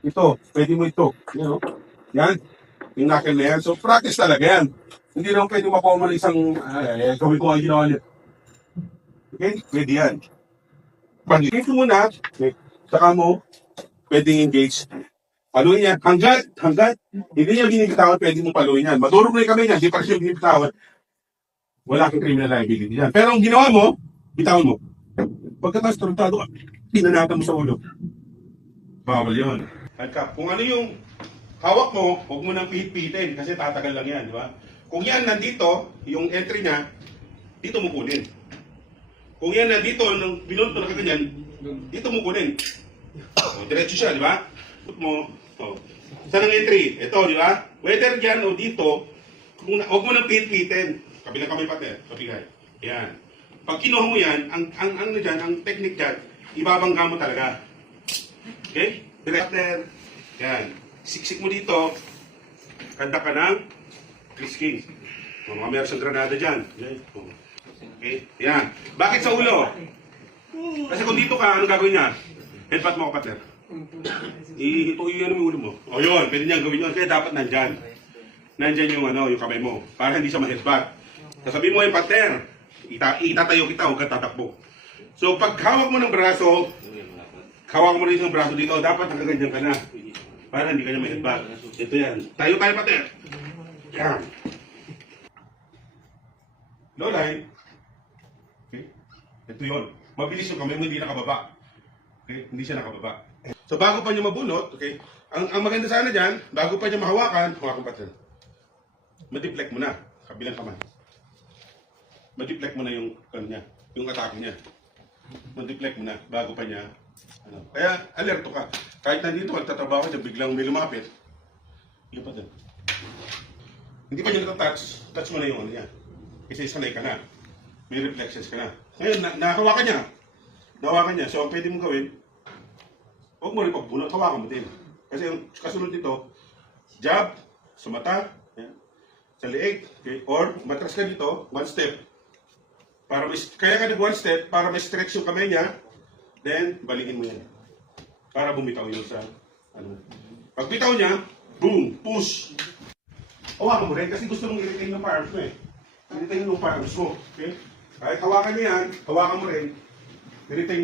Ito, pwede mo ito. Yan, oh. Yan. Yung knuckle na yan. So, practice talaga yan. Hindi naman pwede makuha mo ng isang, gawin ko ang ginawa niya. Okay? Pwede yan. Pag-engage mo muna, okay, saka mo, pwedeng engage. Paluin yan. Hanggat, hindi niya binibitawan, pwede mong paluin yan. Madurog na yung kamay niya, hindi pa siya binibitawan. Wala kang criminal liability yan. Pero ang ginawa mo, bitawan mo. Pagkatapos tarantado ka, pinanatan mo sa ulo. Bawal yun. Handcuff. Kung ano yung hawak mo, huwag mo nang pihit-pihitin kasi tatagal lang yan, di ba? Kung yan nandito, yung entry niya, dito mo kunin. Kung yan nandito, nung binunto na kaganyan, dito mo kunin. O, diretso siya, di ba? Put mo, o. Saan ang entry? Ito, di ba? Whether yan o dito, huwag mo nang pihit-pihitin. Kabilang kamay pati, kabigay. Yan. Pag kinuha mo yan, ang dyan, ang technique dyan, ibabangga mo talaga. Okay? Director. Yan. Siksik mo dito, kanda ka ng Chris King. O, mga meron siyang granada dyan. Okay? Yan. Bakit sa ulo? Kasi kung dito ka, anong gagawin niya? Headbutt mo, kapatid. Iyan mo yung ulo mo. O yun, pwede niyang gawin yun. Kaya dapat nandyan. Nandyan yung, yung kamay mo. Para hindi siya ma-headbutt. Sasabihin mo yung partner, itatayo kita, huwag kang tatakbo. So, pag hawak mo ng braso, hawak mo rin yung braso dito, dapat nakaganyan ka na. Para hindi ka niya ma-headbutt. Ito yan. Tayo partner. Yan. Low line. Okay? Ito yun. Mabilis yung kamay mo, hindi nakababa. Okay? Hindi siya nakababa. So, bago pa niyo mabunot, okay? Ang maganda sana dyan, bago pa niya mahawakan, hawakan partner. Ma-deflect mo na. Kabilang kamay. Ma-deflect mo na yung atake niya. Ma-deflect mo na bago pa niya. Kaya alerto ka. Kahit nandito, magtatrabaho ka, biglang may lumapit. Lipat din. Hindi pa niya natatouch. Touch mo na yung niya. Kasi sanay ka na. May reflexes ka na. Ngayon, nahawakan niya. Nahawakan niya. So, ang pwede mong gawin, huwag mo rin pagbunot, hawakan mo din. Kasi ang kasunod nito, jab, sa mata, sa leeg, okay? Or matras ka dito, one step. Kaya ka nag one step, para ma-stretch yung kamay niya, then balikin mo yan. Para bumitaw yun sa, Pag bitaw niya, boom, push. Hawakan mo rin, kasi gusto mong i-retain yung palms mo eh. I-retain yung palms mo, okay? Kahit hawakan niya yan, hawakan mo rin, i-retain mo.